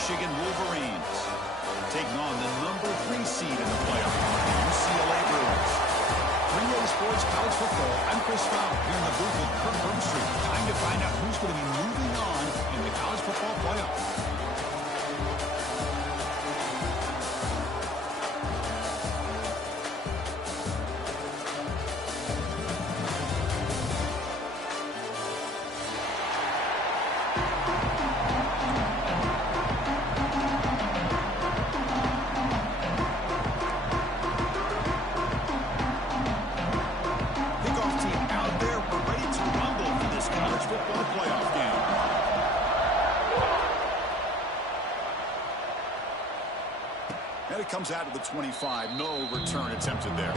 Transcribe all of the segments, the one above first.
Michigan Wolverines taking on the #3 seed in the playoff, the UCLA Bruins. 3A Sports College Football. I'm Chris Fowler here in the booth with Kirk Herbstreit. Time to find out who's going to be moving on in the college football playoff. And it comes out of the 25. No return attempted there.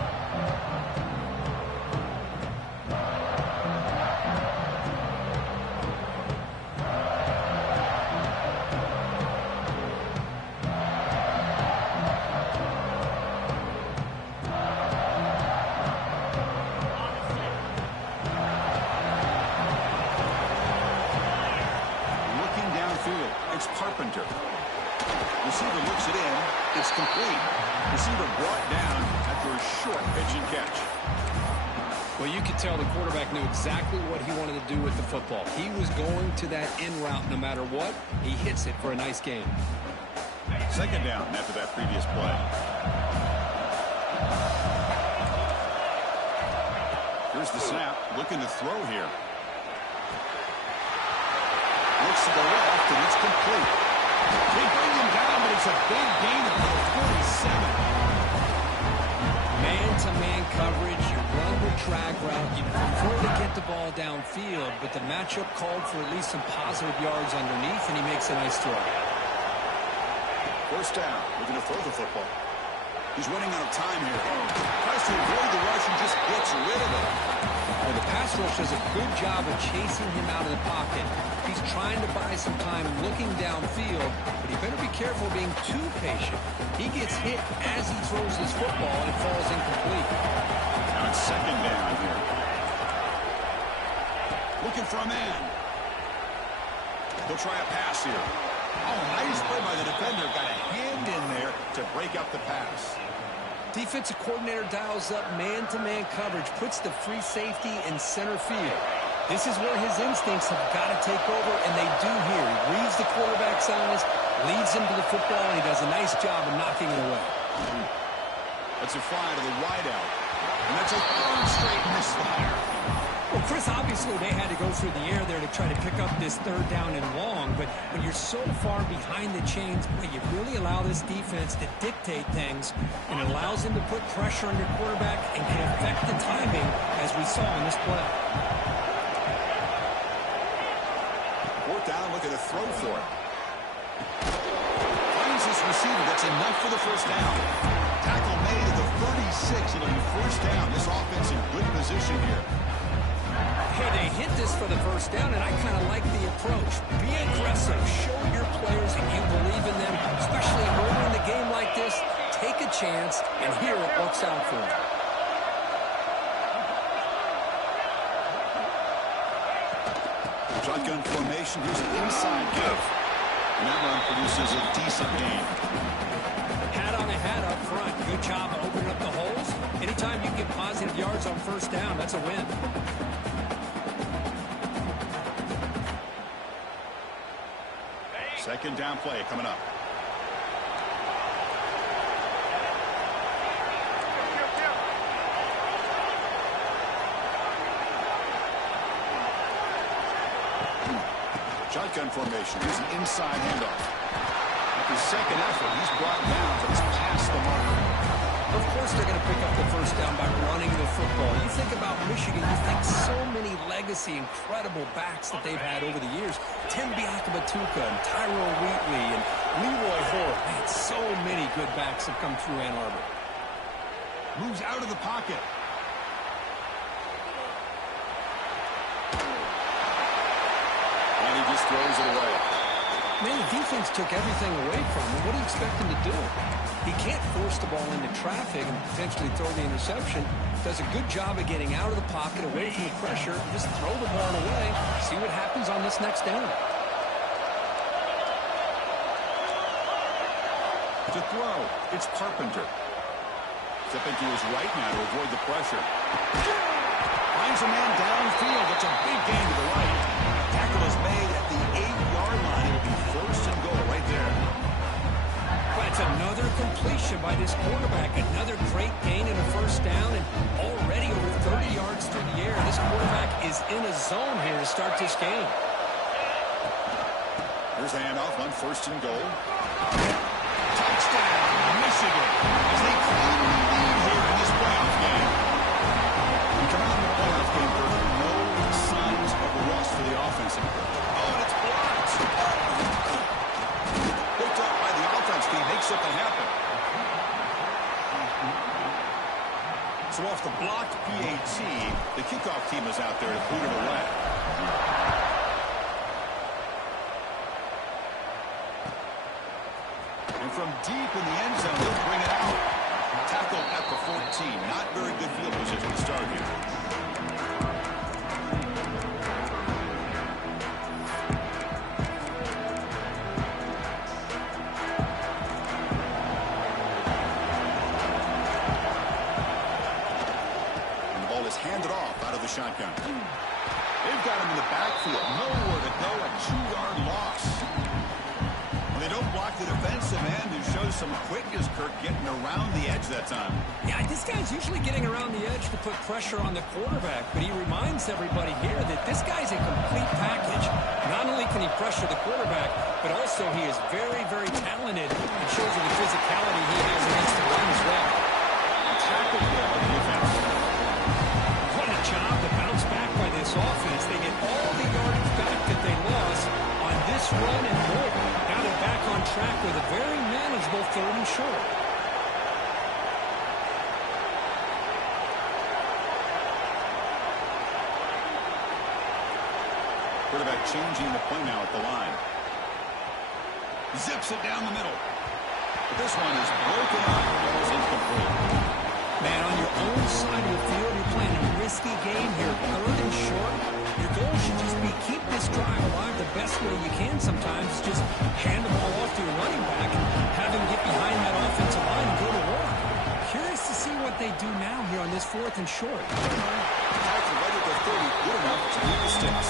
Looking downfield, it's Carpenter. Receiver looks it in. It's complete. Receiver brought down after a short pitch and catch. Well, you could tell the quarterback knew exactly what he wanted to do with the football. He was going to that in route no matter what. He hits it for a nice gain. Second down after that previous play. Here's the snap. Looking to throw here. Looks to the left, and it's complete. They bring him down, but it's a big gain of 47. Man-to-man coverage, you run the drag route, you prefer to get the ball downfield, but the matchup called for at least some positive yards underneath, and he makes a nice throw. First down, looking to throw the football. He's running out of time here. Tries to avoid the rush and just gets rid of it. Well, the pass rush does a good job of chasing him out of the pocket. He's trying to buy some time looking downfield, but he better be careful being too patient. He gets hit as he throws his football, and it falls incomplete. Now it's second down here. Looking for a man. He'll try a pass here. Oh, nice play by the defender. Got a hand in there to break up the pass. Defensive coordinator dials up man-to-man coverage, puts the free safety in center field. This is where his instincts have got to take over, and they do here. He reads the quarterback's eyes, leads him to the football, and he does a nice job of knocking it away. That's a fly to the wideout. And that's a third straight misfire. Well, Chris, obviously they had to go through the air there to try to pick up this third down and long, but when you're so far behind the chains, boy, you really allow this defense to dictate things, and it allows them to put pressure on your quarterback and can affect the timing, as we saw in this play. Fourth down, looking to throw for it. Finds this receiver. That's enough for the first down. Tackle made at the 36. It'll be first down. This offense in good position here. Hey, they hit this for the first down, and I kind of like the approach. Be aggressive. Show your players that you believe in them, especially early in the game like this. Take a chance, and here it works out for them. Shotgun formation. Here's an inside give. And that run produces a decent gain. Hat on a hat up front. Good job of opening up the holes. Anytime you get positive yards on first down, that's a win. Second down play coming up. Shotgun formation. Here's an inside handoff. After second effort, he's brought down, but he's past the marker. Of course they're going to pick up the first down by running the football. You think about Michigan, you think so many legacy, incredible backs that they've had over the years. Tim Biakabatuka and Tyrone Wheatley and Leroy Hoare. Man, so many good backs have come through Ann Arbor. Moves out of the pocket. And he just throws it away. Man, the defense took everything away from him. What do you expect him to do? He can't force the ball into traffic and potentially throw the interception. Does a good job of getting out of the pocket, away from the pressure. Just throw the ball away. See what happens on this next down. To throw, it's Carpenter. Stepping to his right now to avoid the pressure. Finds a man downfield. That's a big gain to the right. Tackle is made at the 8-yard line. It will be first and goal right there. That's another completion by this quarterback. Another great gain and a first down, and already over 30 yards through the air. This quarterback is in a zone here to start this game. Here's a handoff on first and goal. Touchdown, Michigan, as they claim the lead here in this playoff game. We come out in the playoff game, there are no signs of a rust for the offense. Oh, and it's blocked. Picked up by the offense team, makes something happen. So off the blocked PAT, the kickoff team is out there to boot it away. And from deep in the end zone, they'll bring it out. Tackled at the 14. Not very good field position to start here. And the ball is handed off out of the shotgun. They've got him in the backfield. Nowhere to go. A 2-yard loss. They don't block the defensive end, who shows some quickness, Kirk, getting around the edge that time. Yeah, this guy's usually getting around the edge to put pressure on the quarterback, but he reminds everybody here that this guy's a complete package. Not only can he pressure the quarterback, but also he is very, very talented and shows you the physicality he has against the run as well. Tackled well on the defense. What a job to bounce back by this offense. They get all the yardage back that they lost on this run and more. Now they're back on track with a very manageable 3rd and short. Quarterback changing the play now at the line. Zips it down the middle. But this one is broken up. It was incomplete. Man, on your own side of the field, you're playing a risky game here. 3rd and short. Your goal should just be keep this drive alive the best way you can sometimes. Just hand the ball off to your running back and have him get behind that offensive line and go to work. Curious to see what they do now here on this 4th and short. Tackle right at the 30, good enough to beat the sticks.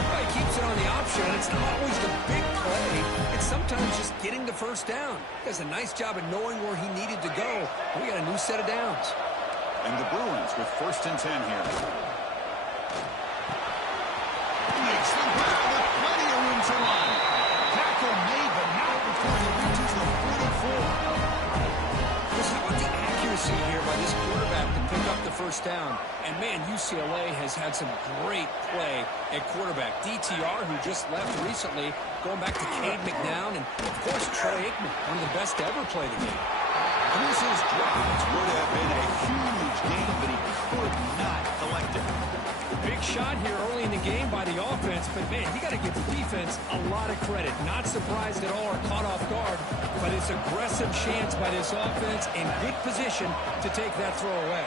He keeps it on the option, and it's not always the big play. It's sometimes just getting the first down. He does a nice job of knowing where he needed to go. We got a new set of downs. And the Bruins with 1st and 10 here. Makes the grab with plenty of room to run. Tackle made, but not before he reaches the 44. Chris, how about the accuracy here by this quarterback to pick up the first down? And, man, UCLA has had some great play at quarterback. DTR, who just left recently, going back to Cade McNown, and, of course, Troy Aikman, one of the best to ever play the game. And this is dropped. Would have been a huge game, but he could not collect it. Big shot here early in the game by the offense, but, man, you got to give the defense a lot of credit. Not surprised at all or caught off guard, but it's aggressive chance by this offense in good position to take that throw away.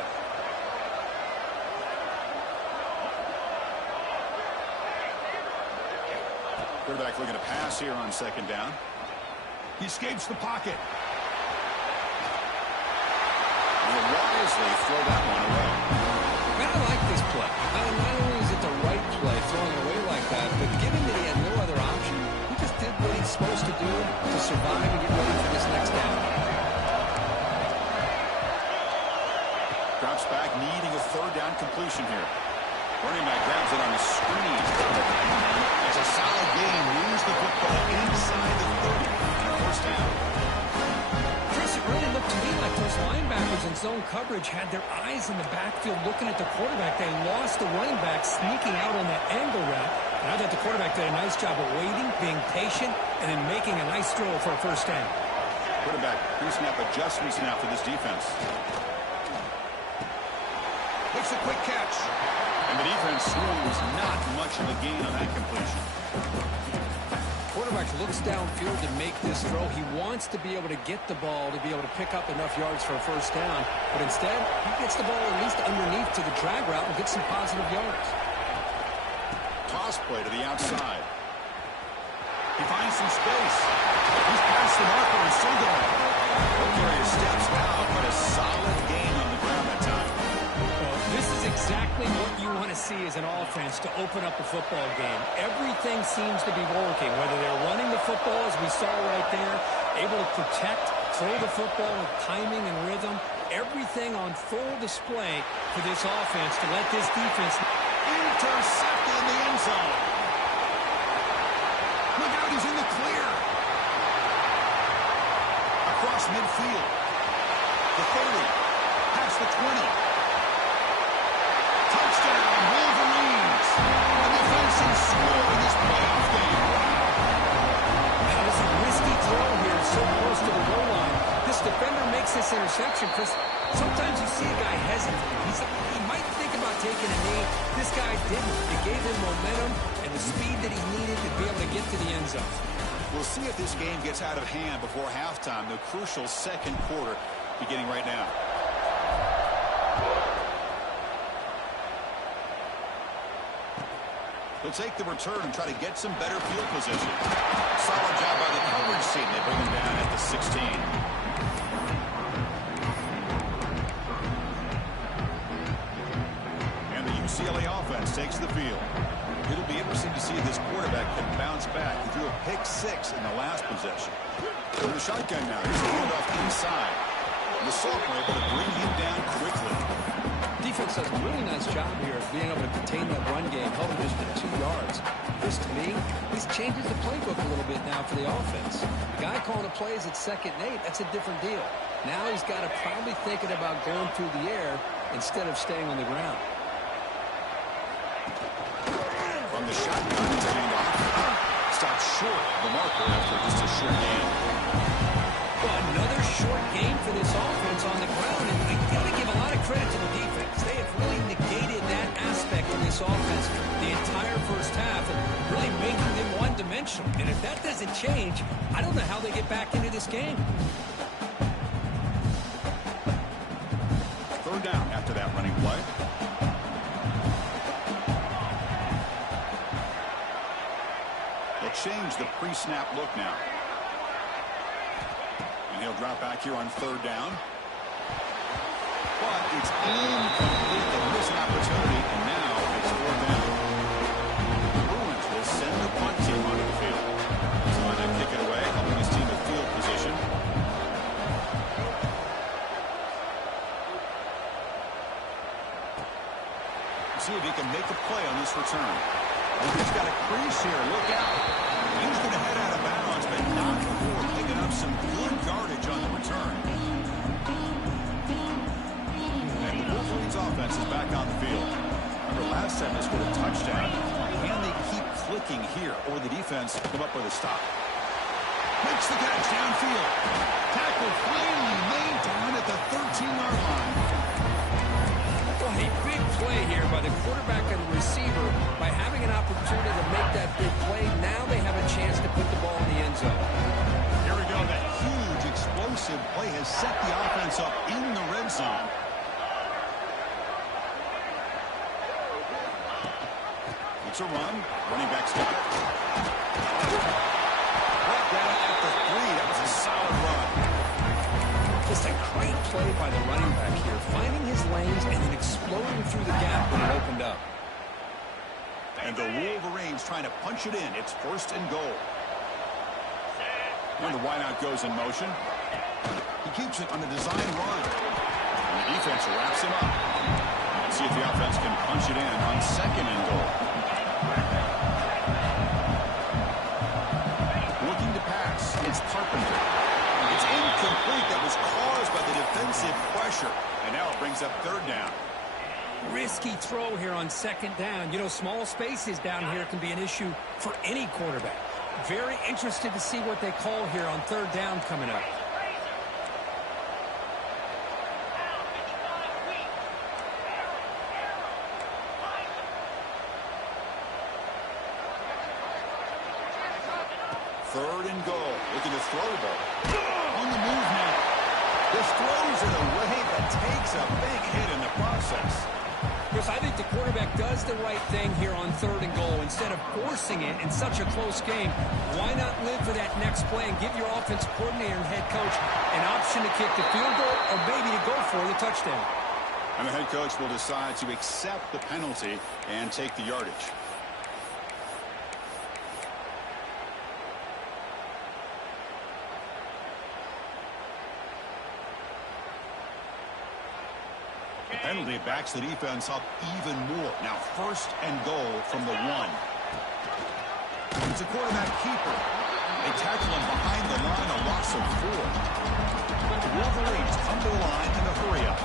Quarterback looking to pass here on 2nd down. He escapes the pocket. Will wisely throw that one away. Man, I like this play. Not only is it the right play, throwing away like that, but given that he had no other option, he just did what he's supposed to do to survive and get ready for this next down. Drops back, needing a 3rd down completion here. Running back grabs it on the screen. It's a solid game. Lose the football inside the 30. 1st down. Chris, it really looked to me like those linebackers in zone coverage had their eyes in the backfield looking at the quarterback. They lost the running back sneaking out on that angle route. And I thought the quarterback did a nice job of waiting, being patient, and then making a nice throw for a 1st down. Quarterback pre-snap adjustments now for this defense. Makes a quick catch. And the defense swings not much of a gain on that completion. Quarterback looks downfield to make this throw. He wants to be able to get the ball to be able to pick up enough yards for a 1st down. But instead, he gets the ball at least underneath to the drag route and gets some positive yards. Toss play to the outside. He finds some space. He's past the marker and still going. Carrier steps out, but a solid gain on the ground that time. Well, this is exactly what you want to see as an offense to open up a football game. Everything seems to be working, whether they're running the football, as we saw right there, able to protect, throw the football with timing and rhythm. Everything on full display for this offense to let this defense intercept in the end zone. Look out, he's in the clear. Across midfield. The 30. Past the 20. Touchdown, Wolverines. A defensive score in this playoff game. That was a risky throw here, so close to the goal line. This defender makes this interception because sometimes you see a guy hesitate. He might think about taking a knee. This guy didn't. It gave him momentum and the speed that he needed to be able to get to the end zone. We'll see if this game gets out of hand before halftime. The crucial second quarter beginning right now. They'll take the return and try to get some better field position. Solid job by the coverage team. They bring him down at the 16. And the UCLA offense takes the field. It'll be interesting to see if this quarterback can bounce back. He threw a pick-6 in the last possession. In the shotgun now. Here's a handoff inside. The sophomore able to bring him down quickly. Defense does a really nice job here of being able to contain that run game, held him just to 2 yards. This, to me, this changes the playbook a little bit now for the offense. The guy calling the plays at 2nd and 8, that's a different deal. Now he's got to probably thinking about going through the air instead of staying on the ground. From the shotgun, it's a handoff. Stopped short of the marker after just a short game. Well, another short game for this offense on the ground, and you got to give a lot of credit to the defense. They have really negated that aspect of this offense the entire first half and really making them one-dimensional. And if that doesn't change, I don't know how they get back into this game. Third down after that running play. They'll change the pre-snap look now. And he'll drop back here on 3rd down. But it's incomplete. They miss an opportunity, and now it's 4th down. The Bruins will send the punt team onto the field. So they kick it away, helping his team to field position. See if he can make a play on this return. And he's got a crease here. Look out. He's going to head out of bounds, but not before picking up some good yardage on the return. And the Wolverines offense is back on the field. Remember, last time they scored a touchdown. Can they keep clicking here, or the defense come up with a stop? Makes the catch downfield. Tackle finally made to win at the 13-yard line. Well, a big play here by the quarterback and the receiver by having an opportunity to make that big play. Now they have a chance to put the ball in the end zone. Here we go. That huge explosive play has set the offense up in the red zone. It's a run. Running back's got it. Brought down at the 3. That was a solid run. Just a great play by the running back here, finding his lanes and then exploding through the gap when it opened up. And the Wolverines trying to punch it in. It's 1st and goal. And the wideout goes in motion. He keeps it on a design run. And the defense wraps him up. Let's see if the offense can punch it in on 2nd and goal. Looking to pass. It's Carpenter. It's incomplete. That was caused by the defensive pressure. And now it brings up 3rd down. Risky throw here on 2nd down. You know, small spaces down here can be an issue for any quarterback. Very interested to see what they call here on 3rd down coming up. Third and goal. Looking to throw the ball. On the move now. This throws it away, but takes a big hit in the process. Chris, I think the quarterback does the right thing here on 3rd and goal. Instead of forcing it in such a close game, why not live for that next play and give your offensive coordinator and head coach an option to kick the field goal or maybe to go for the touchdown. And the head coach will decide to accept the penalty and take the yardage. The penalty backs the defense up even more. Now 1st and goal from the 1. It's a quarterback keeper. They tackle him behind the line, a loss of 4. The Wolverines come to the line in a hurry up.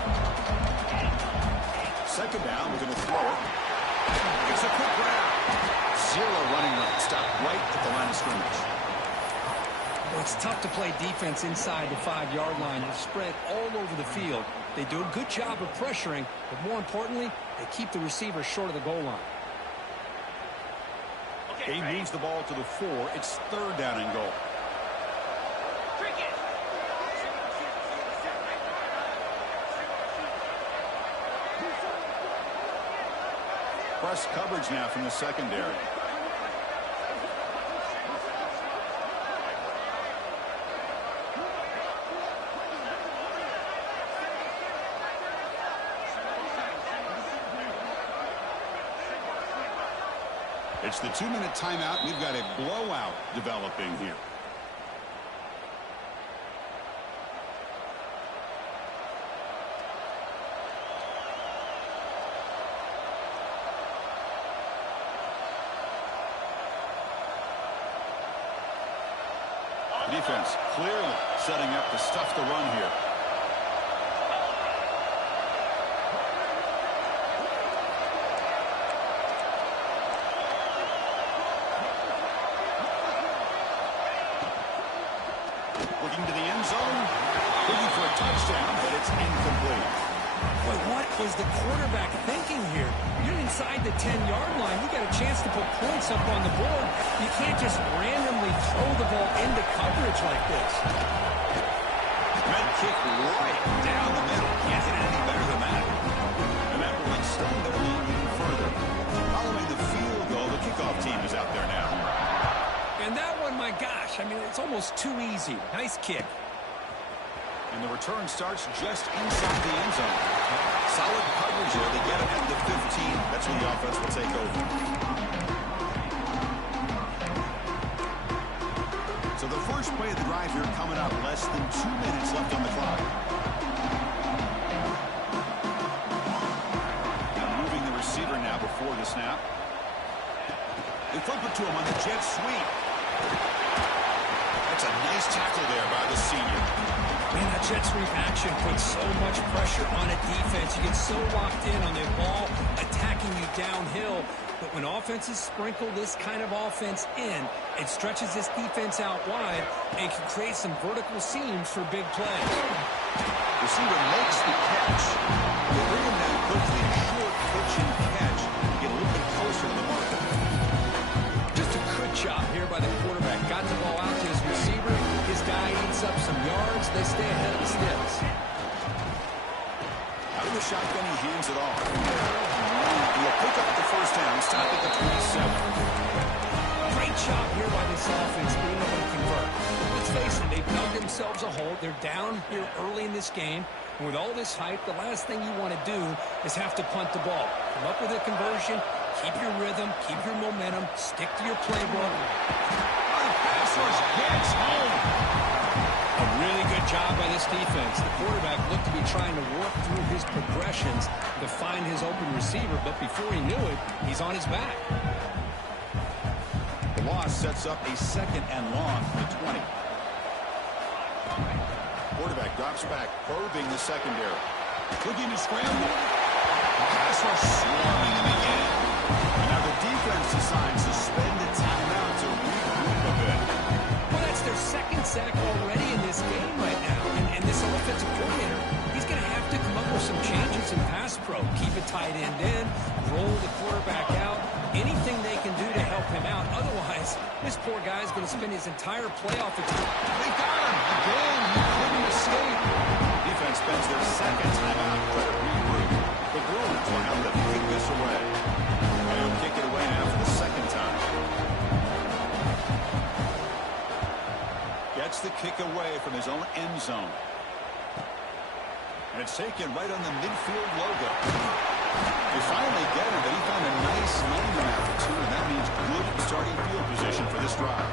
2nd down, we're going to throw it. It's a quick grab. 0 running room. Stopped right at the line of scrimmage. Well, it's tough to play defense inside the 5-yard line. They're spread all over the field. They do a good job of pressuring, but more importantly, they keep the receiver short of the goal line. He moves the ball to the 4. It's 3rd down and goal. Press coverage now from the secondary. It's the 2-minute timeout. We've got a blowout developing here. The defense clearly setting up to stuff the run here. Looking to the end zone, looking for a touchdown, but it's incomplete. But what was the quarterback thinking here? You're inside the 10-yard line. You got a chance to put points up on the board. You can't just randomly throw the ball into coverage like this. Med kick right down the middle. Can't hit it any better than that. And that will extend their lead even further. Following the field goal, the kickoff team is out there now. And that one, my gosh, I mean, it's almost too easy. Nice kick. And the return starts just inside the end zone. Solid coverage there. They get it at the 15. That's when the offense will take over. So the first play of the drive here coming up. Less than 2 minutes left on the clock. Now moving the receiver now before the snap. They flip it to him on the jet sweep. That's a nice tackle there by the senior. Man, that jet sweep action puts so much pressure on a defense. You get so locked in on the ball attacking you downhill. But when offenses sprinkle this kind of offense in, it stretches this defense out wide and can create some vertical seams for big plays. Receiver makes the catch. They bring him down quickly. Short pitch and catch. Get a little bit closer to the marker. Just a good job here by the quarterback. Got the ball out to his receiver. His guy eats up some yards. They stay ahead of the sticks. Out of the shotgun, he hands it off. And he'll pick up the first down. Stop at the 27. Great job here by this offense being able to convert. Let's face it, they've dug themselves a hole. They're down here early in this game. And with all this hype, the last thing you want to do is have to punt the ball. Come up with a conversion, keep your rhythm, keep your momentum, stick to your playbook. The pass rush gets home. A really good job by this defense. The quarterback looked to be trying to work through his progressions to find his open receiver, but before he knew it, he's on his back. The loss sets up a 2nd and long from the 20. Quarterback drops back, probing the secondary. Looking to scramble. Pass rush swarming him again. And now the defense decides to suspend the timeout to regroup a bit. Well, that's their 2nd sack already in this game right now. And this offensive coordinator, he's going to have to come up with some changes in pass pro. Keep a tight end in, roll the quarterback out, anything they can do to help him out. Otherwise, this poor guy's going to spend his entire playoff experience. They got him again. He couldn't escape. Defense spends their 2nd timeout to regroup. The Bruins will have to kick this away. And he'll kick it away now for the 2nd time. Gets the kick away from his own end zone. And it's taken right on the midfield logo. They finally get him, but he found a nice landing after two, and that means good starting field position for this drive.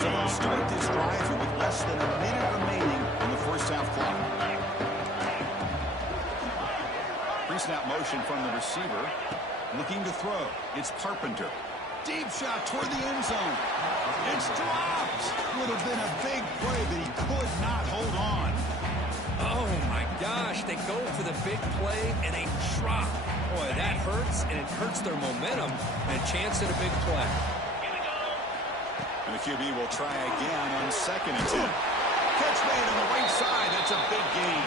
So they'll start this drive with less than a minute remaining on the first half clock. Pre-snap motion from the receiver. Looking to throw. It's Carpenter. Deep shot toward the end zone. It's dropped. Would have been a big play, but he could not hold on. Oh, my gosh. They go for the big play, and they drop. Boy, that hurts, and it hurts their momentum, and a chance at a big play. And the QB will try again on 2nd and 10. Catch made on the right side. That's a big gain.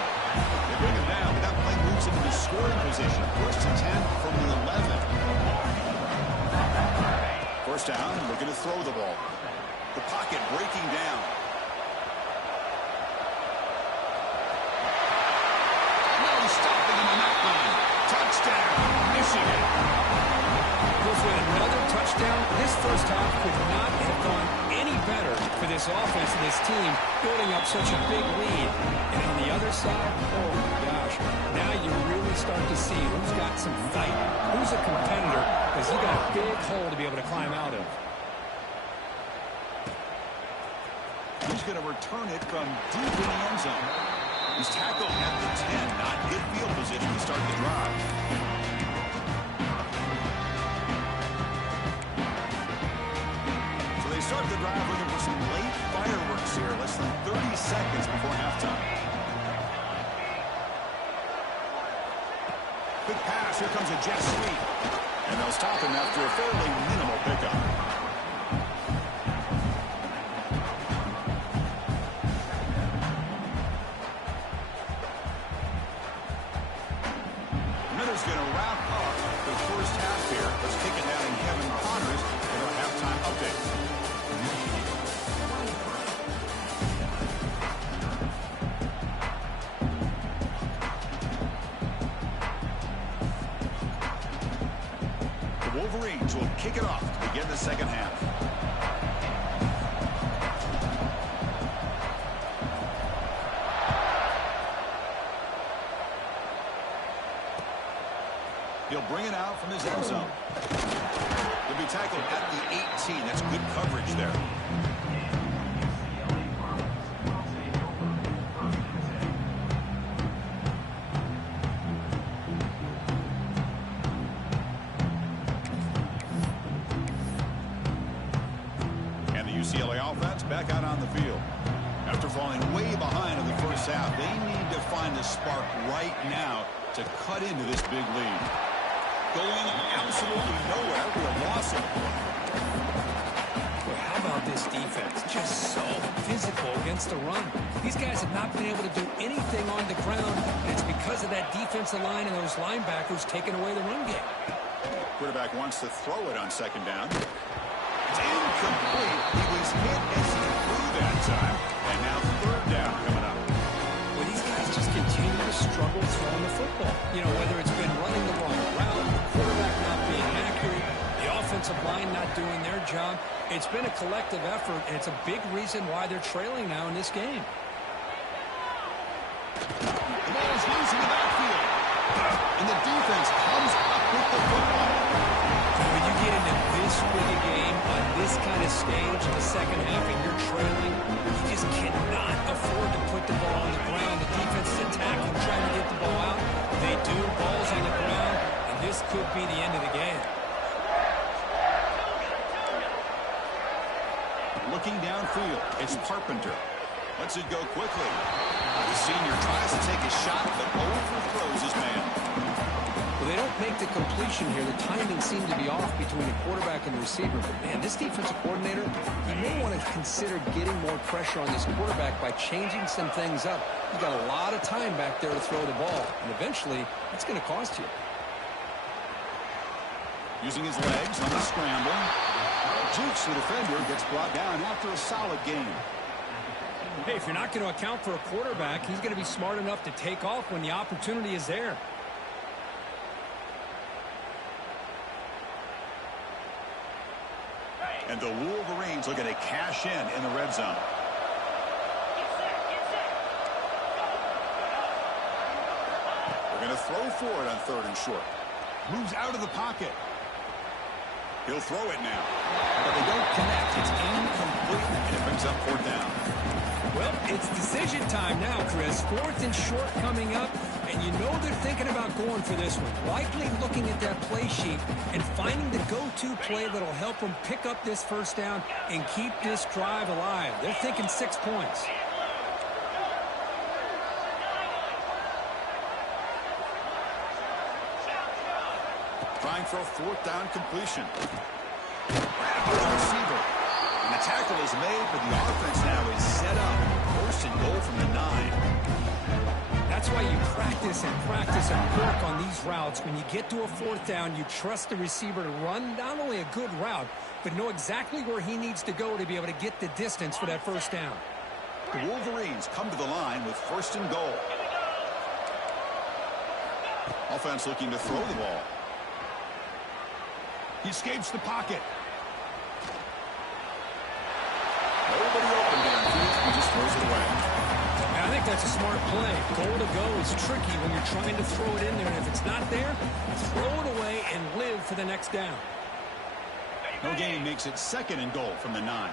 They bring him down, but that play moves into the scoring position. 1st and 10 from the 11. First down, looking to throw the ball. The pocket breaking down. No stopping him on that one. Touchdown, Michigan. With another touchdown, this first half could not have gone any better for this offense and this team, building up such a big lead. And on the other side, oh my gosh, now you really start to see who's got some fight, who's a competitor, because you got a big hole to be able to climb out of. He's going to return it from deep in the end zone. He's tackled at the 10, not hit field position to start the drive. Start the drive looking for some late fireworks here, less than 30 seconds before halftime. Good pass, here comes a jet sweep. And they'll stop him after a fairly minimal pickup. Miller's going to wrap up the first half here. Let's kick it down in Kevin Connors with our halftime update. Wolverines will kick it off to begin the second half. He'll bring it out from his end zone. He'll be tackled at the 18. That's good coverage there. UCLA offense back out on the field. After falling way behind in the first half, they need to find a spark right now to cut into this big lead. Going absolutely nowhere with a loss of the point. Well, how about this defense? Just so physical against the run. These guys have not been able to do anything on the ground, and it's because of that defensive line and those linebackers taking away the run game. Quarterback wants to throw it on 2nd down. It's incomplete. He was hit as he threw that time. And now 3rd down coming up. Well, these guys just continue to struggle throwing the football. You know, whether it's been running the wrong route, quarterback not being accurate, the offensive line not doing their job. It's been a collective effort, and it's a big reason why they're trailing now in this game. The ball is loose in the backfield. And the defense comes up with the football. When you get into this big a game on this kind of stage in the second half and you're trailing, you just cannot afford to put the ball on the ground. The defense is attacking, trying to get the ball out. They do. Ball's on the ground, and this could be the end of the game. Looking downfield, it's Carpenter. Lets it go quickly. The senior tries to take a shot, but overthrows his man. Well, they don't make the completion here. The timing seemed to be off between the quarterback and the receiver. But, man, this defensive coordinator, he may want to consider getting more pressure on this quarterback by changing some things up. You've got a lot of time back there to throw the ball, and eventually it's going to cost you. Using his legs on the scramble. Jukes the defender, gets brought down after a solid game. Hey, if you're not going to account for a quarterback, he's going to be smart enough to take off when the opportunity is there. And the Wolverines looking to cash in the red zone. They're going to throw for it on 3rd and short. Moves out of the pocket. He'll throw it now. But they don't connect. It's incomplete, and it brings up 4th down. Well, it's decision time now, Chris. 4th and short coming up, and you know they're thinking about going for this one. Likely looking at that play sheet and finding the go-to play that'll help them pick up this 1st down and keep this drive alive. They're thinking 6 points. Trying for a 4th down completion. Grab by the receiver. And the tackle is made, but the offense now is set up. 1st and goal from the 9. That's why you practice and work on these routes. When you get to a 4th down, you trust the receiver to run not only a good route, but know exactly where he needs to go to be able to get the distance for that 1st down. The Wolverines come to the line with 1st and goal. Offense looking to throw the ball. He escapes the pocket. Nobody open downfield. He just throws it away. I think that's a smart play. Goal to go is tricky when you're trying to throw it in there. And if it's not there, throw it away and live for the next down. No gain makes it 2nd and goal from the 9.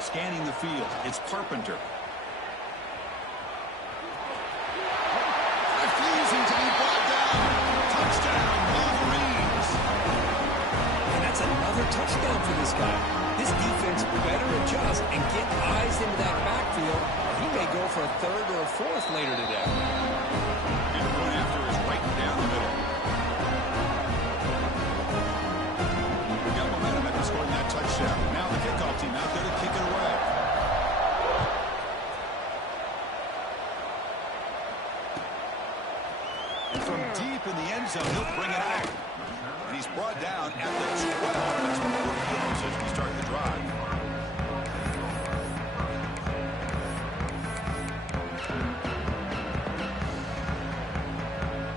Scanning the field, it's Carpenter. Refusing to be brought down. Touchdown, Wolverines. And that's another touchdown for this guy. This defense better adjust and get eyes into that backfield. He may go for a 3rd or a 4th later today. And the point after is right down the middle. We got momentum after scoring that touchdown. Now the kickoff team out there to kick it away. And from deep in the end zone, he'll bring it out. And he's brought down at the 12. That's before field as we start the drive.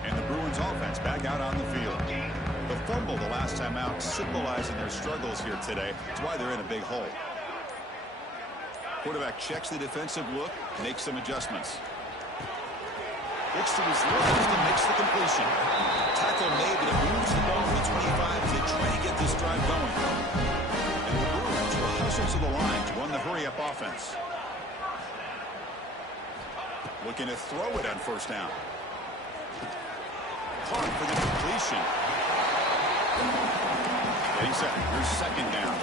And the Bruins offense back out on the field. The fumble the last time out, symbolizing their struggles here today. That's why they're in a big hole. Quarterback checks the defensive look, makes some adjustments. Looks to his left and makes the completion. Tackle made, but it moves the ball to the 25 to try to get this drive going. And the Bruins will hustle to the line to run the hurry-up offense. Looking to throw it on 1st down. Caught for the completion. Getting set. Here's 2nd down.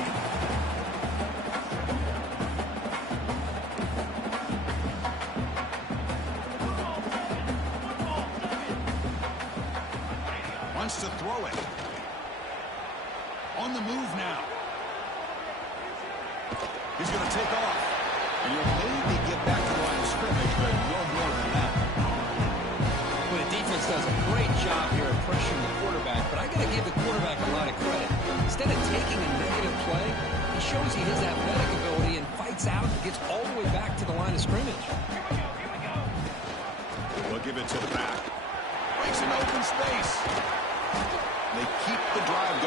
Wants to throw it. On the move now. He's going to take off. And you'll maybe get back to the line of scrimmage, but no more than that. Well, the defense does a great job here of pressuring the quarterback, but I got to give the quarterback a lot of credit. Instead of taking a negative play, he shows he has athletic ability and fights out and gets all the way back to the line of scrimmage. We'll give it to the back. Breaks an open space. They keep the drive